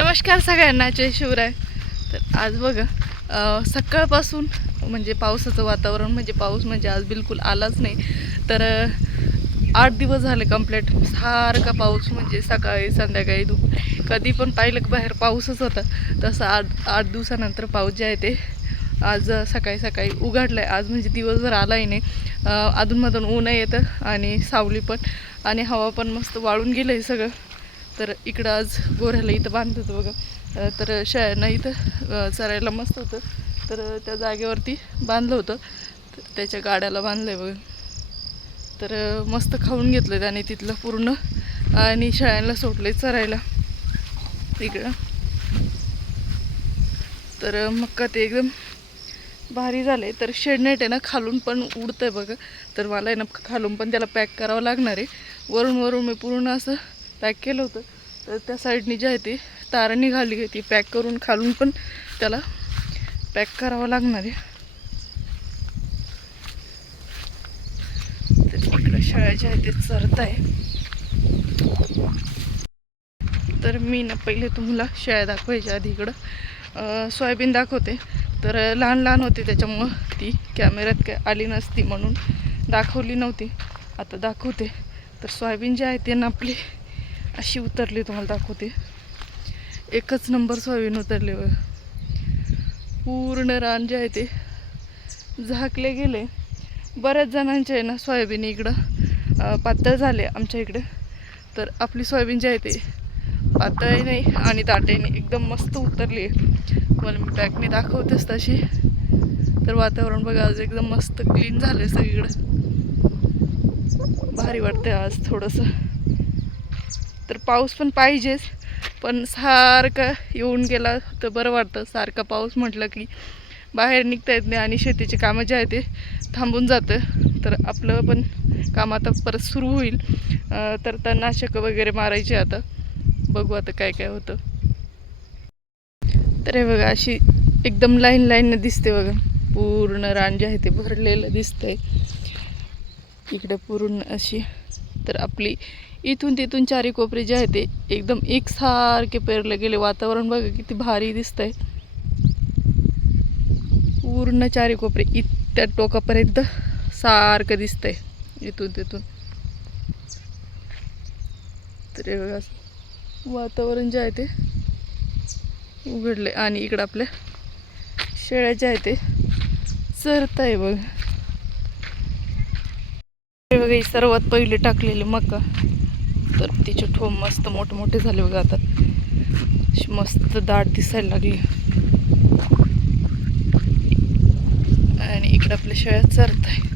नमस्कार सगळ्यांना, जय शिवराय. तर आज बघा सकाळपासून म्हणजे पावसाचं वातावरण, म्हणजे पाऊस म्हणजे आज बिलकुल आलाच नाही. तर 8 दिवस झाले कंप्लीट सारखा पाऊस, म्हणजे सकाळी संध्याकाळी कधी पण पाहिलं की बाहेर पाऊसच होता. तसं 8 दिवसानंतर पाऊस जे आहे ते आज सकाळी सकाळी उघडलं आहे. आज म्हणजे दिवसभर आलाही नाही, अधूनमधून ऊनही येतं आणि सावली पण, आणि हवा पण मस्त वाळून गेलं आहे सगळं. तर इकडं आज गोऱ्याला इथं बांधत होतं बघा. तर शेळ्यांना इथं चरायला मस्त होतं, तर त्या जागेवरती बांधलं होतं. त्याच्या गाड्याला बांधलं आहे बघा. तर मस्त खाऊन घेतलं त्याने तिथलं पूर्ण, आणि शेळ्यांना सोडले चरायला इकडं. तर मक्का ते एकदम भारी झाले. तर शेडनेट आहे ना खालून पण उडतं आहे बघा. तर मला आहे ना खालून पण त्याला पॅक करावं लागणार आहे. वरून मी पूर्ण असं पॅक केलं होतं, तर त्या साईडनी जे आहे ती तार निघाली आहे, ती पॅक करून खालून पण त्याला पॅक करावं लागणार आहे. तर इकडं शेळ्या जे आहे ते चरत आहे. तर मी ना पहिले तुम्हाला शेळ्या दाखवायच्या आधी इकडं सोयाबीन दाखवते. तर लहान लहान होते त्याच्यामुळं ती कॅमेऱ्यात काय आली नसती म्हणून दाखवली नव्हती. आता दाखवते. तर सोयाबीन जे आहे ते ना आपली अशी उतरली, तुम्हाला दाखवते. एकच नंबर सोयाबीन उतरले बघ. पूर्ण रान जे आहे ते झाकले गेले. बऱ्याच जणांचे आहे ना सोयाबीन इकडं पातळ झाले आमच्या इकडे. तर आपली सोयाबीन जी आहे ते पातळही नाही आणि दाटही नाही, एकदम मस्त उतरली आहे. मला मी बॅगने दाखवतेच तशी. तर वातावरण बघा आज एकदम मस्त क्लीन झालं आहे सगळीकडं. भारी वाटतं आज थोडंसं. तर पाऊस पण पाहिजेच, पण सारखं येऊन गेला तर बरं वाटतं. सारखा पाऊस म्हटलं की बाहेर निघता येत नाही आणि शेतीचे कामं जे आहे ते थांबून जातं. तर आपलं पण काम आता परत सुरू होईल. तर तणनाशक वगैरे मारायचे आता, बघू आता काय काय होतं. तर हे बघा अशी एकदम लाईन दिसते बघा. पूर्ण रान जे आहे ते भरलेलं दिसतंय इकडे पूर्ण अशी. तर आपली इथून तिथून चारी कोपरे जे आहे ते एकदम एकसारखे पेरले गेले. वातावरण बघा किती भारी दिसतंय. पूर्ण चारी कोपरे त्या टोकापर्यंत सारखं दिसतंय इथून तिथून. तर हे बघा वातावरण जे आहे ते उघडले, आणि इकडं आपल्या शेळ्या जे आहे ते चरत आहे बघ. हे बघा ही सर्वात पहिले टाकलेली मका. तर तिचे ठोम मस्त मोठे झाले बघा. आता मस्त दाट दिसायला लागली. आणि इकडं आपल्या शेळ्या चरत आहे.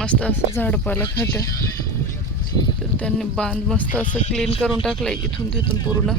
मस्त असं झाडपाला खात्या. तर त्यांनी बांध मस्त असं क्लीन करून टाकलंय इथून तिथून पूर्ण.